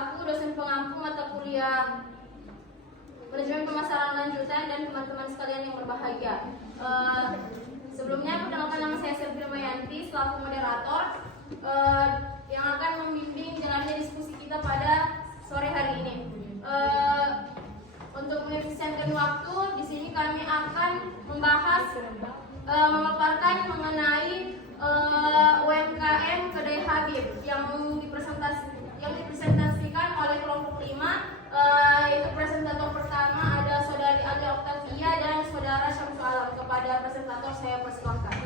selaku dosen pengampu mata kuliah Manajemen Pemasaran Lanjutan dan teman-teman sekalian yang berbahagia. Sebelumnya perkenalkan, nama saya Selvie Mayanti selaku moderator yang akan membimbing jalannya diskusi kita pada sore hari ini. Untuk mengefisienkan waktu, di sini kami akan membahas memaparkan mengenai UMKM Kedai Habib yang dipresentasikan oleh kelompok 5, yaitu presentator pertama ada Saudari Alia Oktavia dan Saudara Syamsul Alam. Kepada presentator saya persilahkan.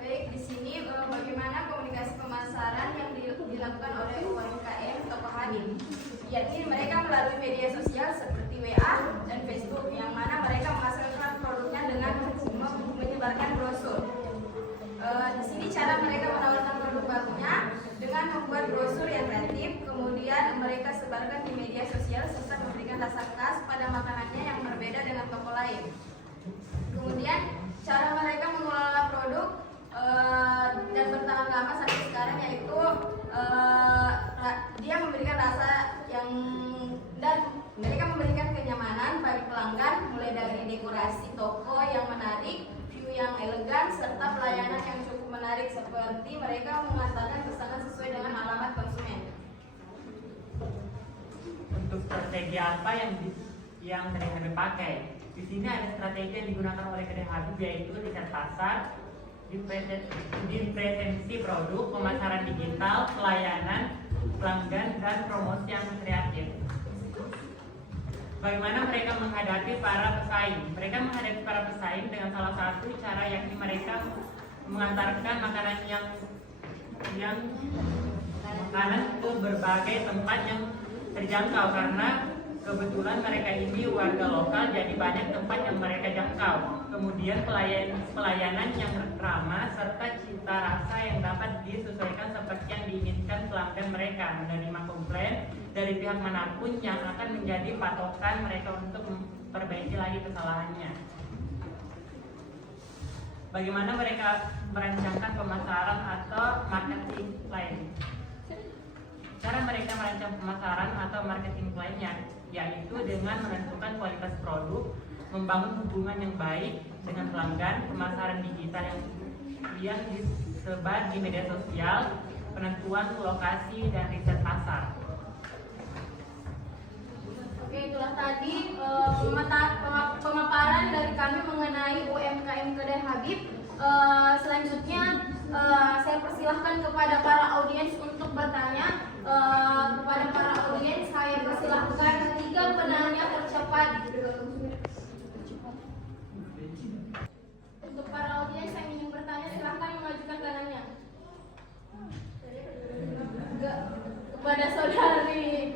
Baik, di sini bagaimana komunikasi pemasaran yang dilakukan oleh UMKM Toko Habib, yakni mereka melalui media sosial seperti WA dan Facebook, yang mana mereka memasarkan produknya dengan menyebarkan brosur. Di sini cara mereka menawarkan produk barunya dengan membuat brosur yang kreatif, kemudian mereka sebarkan di media sosial serta memberikan rasa khas pada makanannya yang berbeda dengan toko lain. Kemudian cara mereka mengelola produk dan bertahan lama sampai sekarang, yaitu dia memberikan rasa yang dan mereka memberikan kenyamanan bagi pelanggan, mulai dari dekorasi toko yang menarik, view yang elegan, serta pelayanan yang cukup menarik, seperti mereka mengantarkan pesanan sesuai dengan alamat konsumen. Untuk strategi apa yang Kedai Habib pakai? Di sini ada strategi yang digunakan oleh Kedai Habib, yaitu riset pasar, diferensiasi produk, pemasaran digital, pelayanan pelanggan, dan promosi yang kreatif. Bagaimana mereka menghadapi para pesaing? Mereka menghadapi para pesaing dengan salah satu cara, yakni mereka mengantarkan makanan makanan ke berbagai tempat yang terjangkau, karena kebetulan mereka ini warga lokal, jadi banyak tempat yang mereka jangkau. Kemudian pelayanan yang ramah serta cita rasa yang dapat disesuaikan seperti yang diinginkan pelanggan mereka. Menerima komplain dari pihak manapun yang akan menjadi patokan mereka untuk memperbaiki lagi kesalahannya. Bagaimana mereka merancangkan pemasaran atau marketing plan? Cara mereka merancang pemasaran atau marketing plan-nya yaitu dengan menentukan kualitas produk, membangun hubungan yang baik dengan pelanggan, pemasaran digital yang disebar di media sosial, penentuan lokasi, dan riset pasar. Oke, itulah tadi pemaparan dari kami mengenai UMKM Kedai Habib. Selanjutnya saya persilahkan kepada para audiens untuk bertanya. Kepada para audiens saya persilahkan 3 penanya tercepat. Untuk para audiens yang ingin bertanya, silahkan mengajukan tangannya. Kepada saudari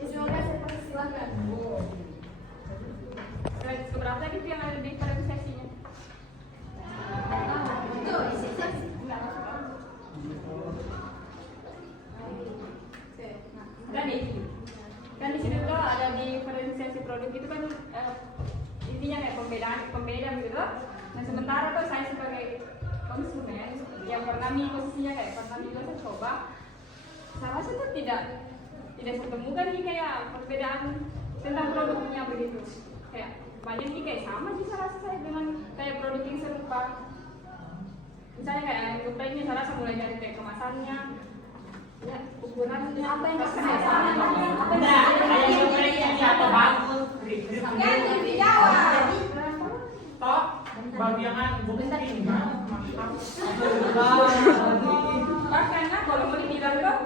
Ismail, saya persilahkan. Keberapa tadi yang ada di sesinya? Itu isi sesi. Kan di sini tuh ada diferensiasi produk itu kan intinya kayak pembeda gitu. Nah sementara tuh saya sebagai konsumen yang pernah posisinya kayak pernah saya coba, saya rasa tuh tidak setemukan nih kayak perbedaan tentang produknya begitu. Kayak banyak nih kayak sama sih saya rasa saya dengan kayak produk yang serupa. Misalnya kayak komplainnya saya rasa mulai dari kayak kemasannya, ya ukuran apa yang kesana, apa yang komplainnya atau bagus, Kan dijawab. toh bagian bukti. bahkan kalau mau dibilang tuh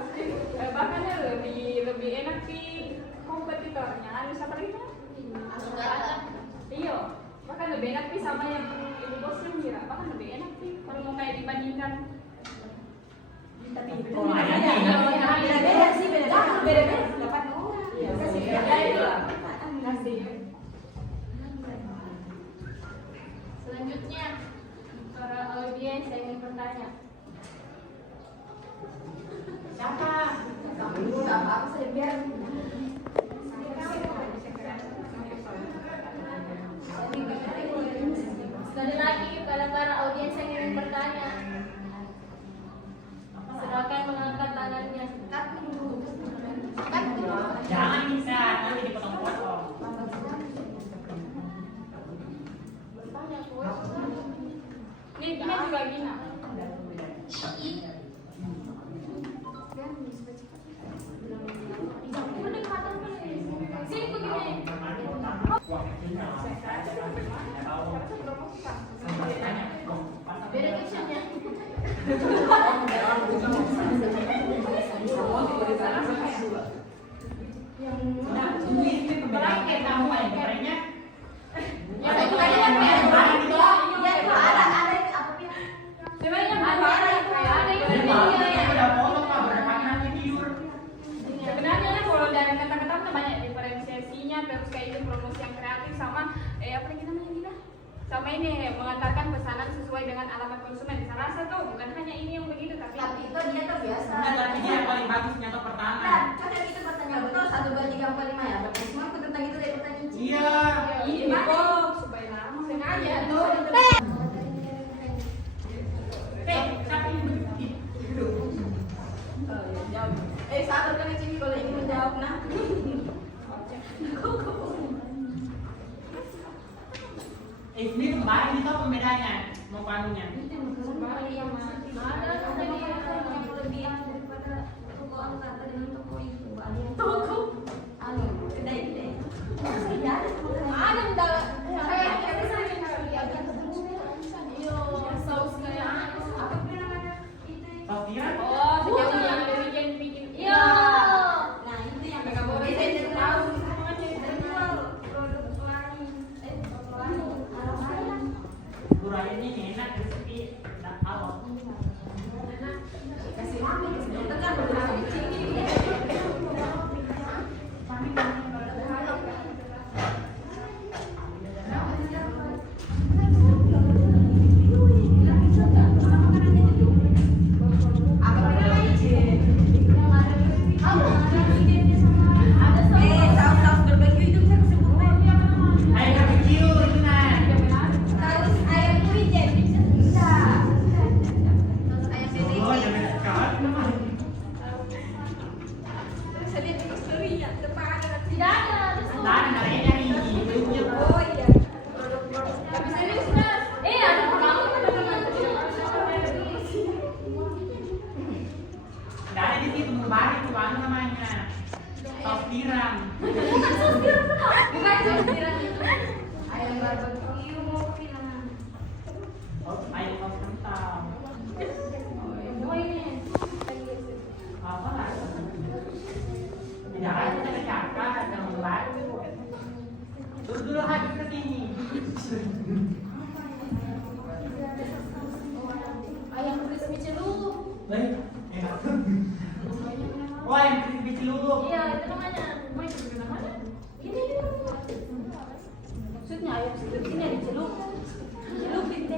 bahkan lebih enak di kompetitornya. Ada siapa lagi kan? Iya, bahkan lebih enak sih sama yang ibu bos yang kira, bahkan lebih enak sih kalau mau kayak dibandingkan. Tapi Beda-beda sih, beda-beda. Dapat orang. beda itu lah. Kasih. Selanjutnya para audiens yang ingin bertanya. Siapa? Kamu nggak apa-apa saya biar. Sekali lagi pada para audiens yang ingin bertanya, silakan mengangkat tangannya. selama ini mengantarkan pesanan sesuai dengan alamat konsumen. Saya rasa tuh bukan hanya ini yang begitu, tapi Tapi itu dia tuh biasa. Nah, tapi dia yang paling bagus nyata pertama. Nah, kadang itu pertanyaan betul 1, 2, 3, 4, 5 ya. Berarti semua aku tentang itu dari pertanyaan Cici. Iya. ini kok supaya lama sengaja tuh. Siapa yang begitu? Sabar kan Cici kalau ingin menjawab nah. Ini kemarin itu pembedanya, mau panunya. Ada tadi yang kelebihan daripada toko Alkata dengan toko itu. Ada yang Kedai-kedai. ada enggak saus kayak apa namanya itu Sofia? Oh, sekarang yang bikin iya Nah, itu yang Mereka boleh Bisa jadi jadi tahu. jual produk lain. Gurau ini enak, crispy, dan halal. Kasih mami, kasih dokter kan beberapa kecil ini. Saus-saus berbaju itu bisa disebut Ayo kecil itu nah. saus ayam wijen bisa. Saus ayam Oh, wijen. jangan sekarang teman. Terus ada di story ya, depan ada tidak ada Nah, caranya dari YouTube. Oh iya. tapi serius mas ada kamu Nggak ada di situ, Mubari itu apa namanya? Saus tiram. bukan saus tiram bukan saus tiram itu Ayam barbecue mungkin. Ayo saus kental. oh ini Apa lah? Tidak ada kita cakap, ada Mubari. Terus dulu habis ke sini. ayam crispy celup Enak. Oh, yang crispy celup. iya itu namanya ini maksudnya ayam celup ini ada celup celup itu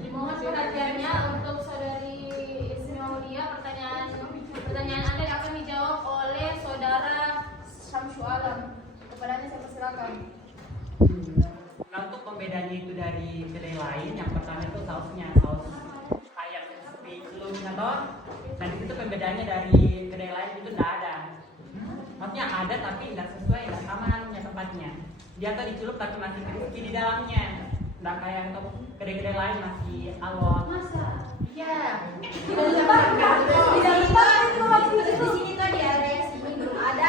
dimohon perhatiannya untuk saudari Ismi Maulia. Pertanyaan Anda akan dijawab oleh saudara Syamsu Alam. Kepadanya saya persilakan. Nah, untuk pembedanya itu dari kedai lain, yang pertama itu sausnya, saus ayam crispy celupnya toh. Nah, di situ pembedanya dari kedai lain itu tidak ada. Maksudnya ada tapi tidak sesuai, tidak sama namanya tempatnya. Dia tuh dicelup tapi masih crispy di dalamnya. Tidak kayak untuk kedai-kedai lain masih alot. Masa? Iya. Tidak lupa di sini tuh di area sini belum ada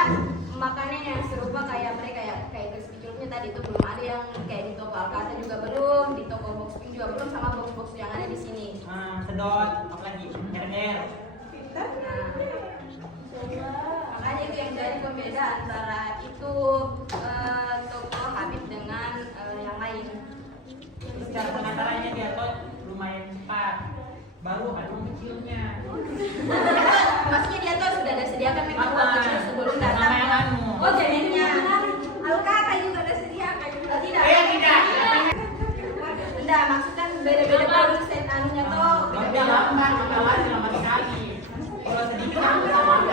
makanan yang serupa kayak mereka ya, kayak crispy celupnya tadi itu belum ada yang kayak di toko Alkata juga belum, di toko Box Pink juga belum, sama box-box yang ada di sini. Sedot, apalagi RR. Makanya itu yang jadi pembeda antara itu toko Habib dengan yang lain. Secara pengantarannya dia tuh lumayan cepat. Baru ada yang kecilnya. Maksudnya dia tuh sudah ada sediakan memang uang kecil sebelum datang. Namanya Oh jadinya Alkata juga ada sediakan. Oh, tidak. tidak. Enggak, maksudnya beda-beda produsen anunya tuh. Dia lambat, lambat sekali. Kalau sedikit lambat.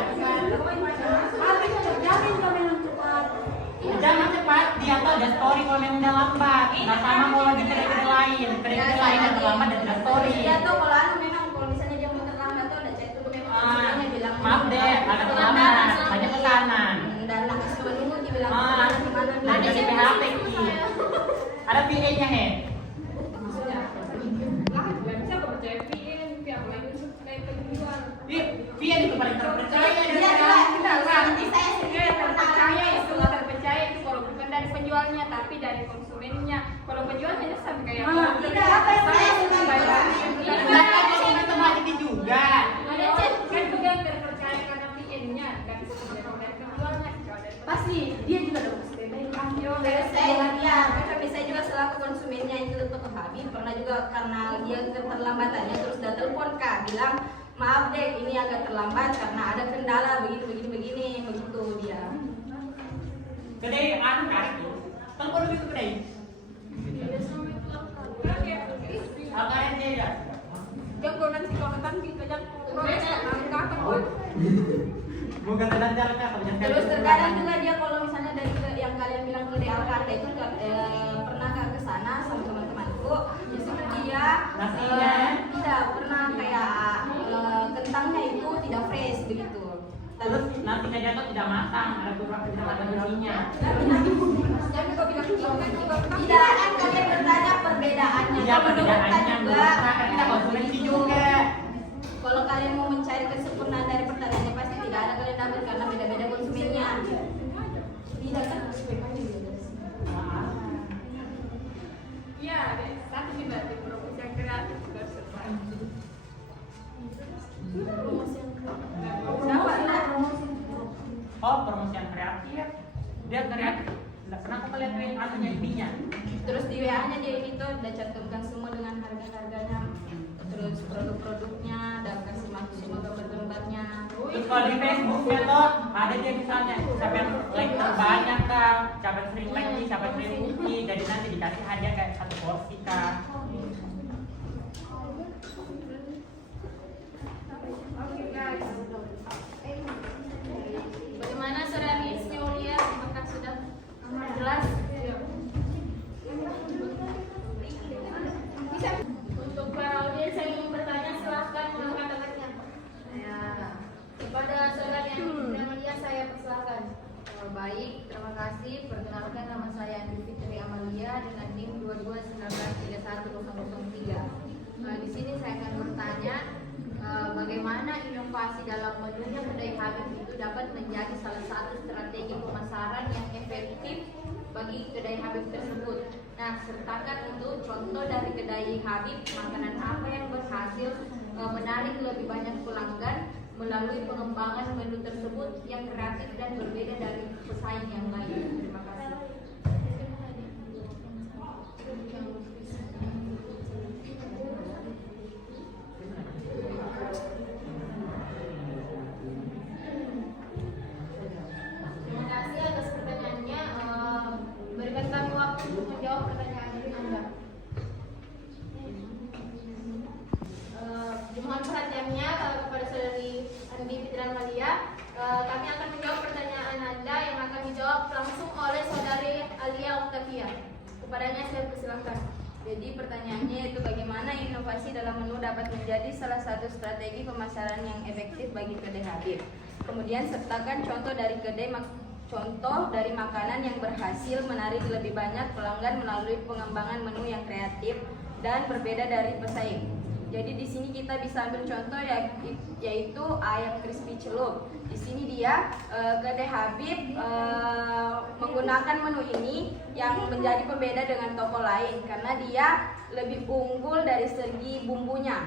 Jangan cepat, dia tuh ada story kalau memang udah lambat. Nggak sama kalau di kedai-kedai lain. Kedai-kedai lain yang terlambat dan tidak story. Dia tuh kalau anu memang kalau misalnya dia mau terlambat tuh udah cek dulu memang konsumennya bilang. Maaf deh, ada terlambat, banyak pesanan. Dan nakes menunggu dia bilang Ah, gimana ada di PHP Ki. Ada PA-nya he. Maksudnya nggak bisa kok percaya VN, yang lain itu kayak penjual. PA itu paling terpercaya Iya, dari nanti saya sendiri Terpercaya itu terpercaya itu kalau bukan dari penjualnya tapi dari konsumennya. Kalau penjualnya hanya sama kayak tidak apa yang saya suka teman ini juga. ada kan bukan terpercaya karena VN-nya, nggak bisa percaya dari penjualnya. Pasti dia juga ada saya juga selaku konsumennya itu toko Habib pernah juga karena dia keterlambatannya terus udah telepon Kak bilang maaf deh ini agak terlambat karena ada kendala begini begitu dia. Kedai anu kan? Telepon itu kedai. Tidak sama kalian tidak. Jangan nanti kalau kan kita jangan protes angkat Bukan lancar kak, Terus terkadang juga dia kalau misalnya dari yang kalian bilang ke DLKT itu pernah nggak ke sana sama teman-temanku, justru dia tidak pernah kayak kentangnya itu tidak fresh begitu. Terus nanti jatuh tidak matang, ada beberapa tidak ada bumbunya. jangan kau bilang Tidak, kan kalian bertanya perbedaannya. Iya, Kalau menurut perbedaannya juga, kan kita konsumsi juga. kalau kalian mau mencari kesempurnaan dari pertanyaannya pasti tidak ada kalian dapat karena beda-beda konsumennya. Tidak kan? iya satu juga di promosi yang kreatif sudah selesai Oh, promosi yang kreatif. Dia kreatif. Tidak pernah aku lihat anunya ininya. Terus di WA-nya dia ini tuh udah cantumkan semua dengan harga-harganya, terus produk-produknya, dan kasih masuk semua gambar-gambarnya. Terus kalau di Facebooknya tuh ada dia misalnya siapa yang like terbanyak kah, siapa yang sering like, siapa yang sering uki, jadi nanti dikasih hadiah kayak 1 porsi kah. Bagaimana saudari Siolia? Apakah sudah jelas? Untuk para audiens yang ingin bertanya silahkan mengangkat tangannya. Kepada saudari Amalia saya persilahkan. Baik, terima kasih. Perkenalkan nama saya Andi Fitri Amalia dengan NIM 22193103. Di sini saya akan bertanya bagaimana inovasi dalam menunya kedai Habib itu dapat menjadi salah satu strategi pemasaran yang efektif bagi kedai Habib tersebut. Nah, sertakan untuk contoh dari kedai Habib, makanan apa yang berhasil menarik lebih banyak pelanggan melalui pengembangan menu tersebut yang kreatif dan berbeda dari pesaing yang lain. Terima kasih. Terima kasih atas pertanyaannya. Berikan kami waktu untuk menjawab pertanyaan Anda. Mohon perhatiannya kepada saudari Andi Fitri Amalia. Kami akan menjawab pertanyaan Anda yang akan dijawab langsung oleh saudari Alia Octavia. Kepadanya saya persilahkan. Jadi pertanyaannya itu bagaimana inovasi dalam menu dapat menjadi salah satu strategi pemasaran yang efektif bagi kedai Habib. Kemudian sertakan contoh dari makanan yang berhasil menarik lebih banyak pelanggan melalui pengembangan menu yang kreatif dan berbeda dari pesaing. Jadi di sini kita bisa ambil contoh yaitu ayam crispy celup. Di sini dia kedai Habib menggunakan menu ini yang menjadi pembeda dengan toko lain karena dia lebih unggul dari segi bumbunya.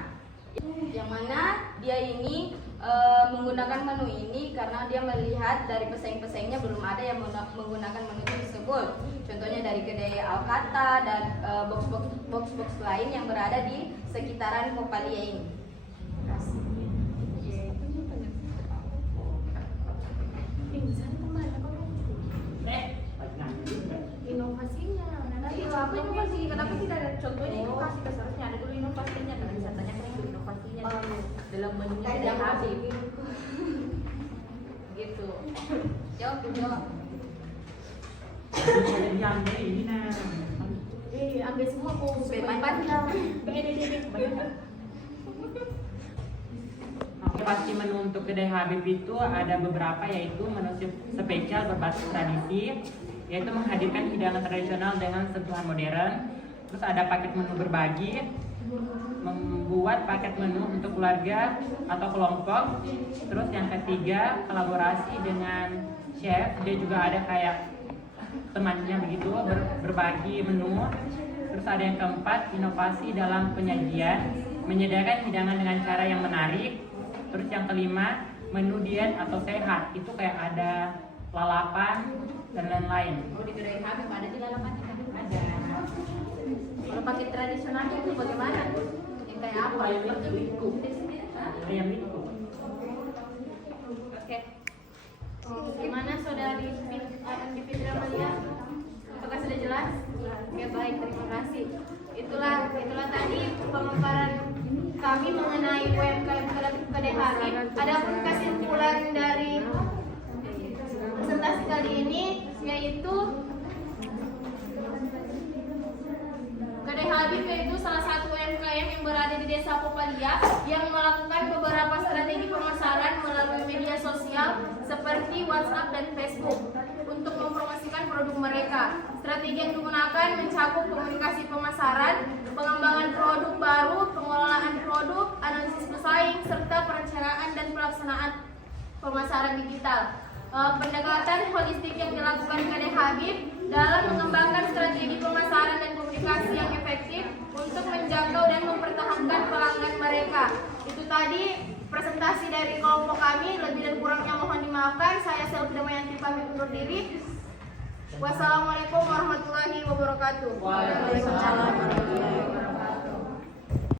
Yang mana dia ini menggunakan menu ini karena dia melihat dari pesaing-pesaingnya belum ada yang menggunakan menu tersebut. Contohnya dari kedai Alkata dan box-box lain yang berada di sekitaran Kopalia ini. Terima kasih. Inovasinya, apa inovasi? Kenapa tidak ada contohnya inovasi? Seharusnya ada dulu inovasinya. Karena bisa tanya kan itu inovasinya dalam menunya tidak habis. Gitu. Jawab. Ada ini nah. Ambil semua kok supaya panjang. Pasti menu untuk kedai Habib itu ada beberapa, yaitu menu spesial berbasis tradisi, yaitu menghadirkan hidangan tradisional dengan sentuhan modern. Terus ada paket menu berbagi, membuat paket menu untuk keluarga atau kelompok. Terus yang ketiga, kolaborasi dengan chef, dia juga ada kayak temannya begitu, berbagi menu. Terus ada yang keempat, inovasi dalam penyajian, menyediakan hidangan dengan cara yang menarik. Terus yang kelima, menu diet atau sehat, itu kayak ada lalapan dan lain-lain. Oh, di kedai Habib ada di lalapan? Ada. Kalau paket tradisionalnya itu bagaimana? Yang kayak apa? Ayam itu. Oke. Gimana saudari Andi Fitri Amalia? Apakah sudah jelas? Oke, baik, terima kasih. Itulah tadi Adapun kesimpulan dari presentasi kali ini yaitu Kedai Habib yaitu salah satu UMKM yang berada di Desa Popalia yang melakukan beberapa strategi pemasaran melalui media sosial seperti WhatsApp dan Facebook untuk mempromosikan produk mereka. Strategi yang digunakan mencakup komunikasi pemasaran, pengembangan produk baru, pengelolaan produk, analisis pesaing, serta perencanaan dan pelaksanaan pemasaran digital. Pendekatan holistik yang dilakukan Kedai Habib dalam mengembangkan strategi pemasaran dan komunikasi yang efektif untuk menjangkau dan mempertahankan pelanggan mereka. Itu tadi presentasi dari kelompok kami, lebih dan kurangnya mohon dimaafkan. Saya Selvi Damayanti pamit undur diri. Wassalamualaikum warahmatullahi wabarakatuh. Waalaikumsalam.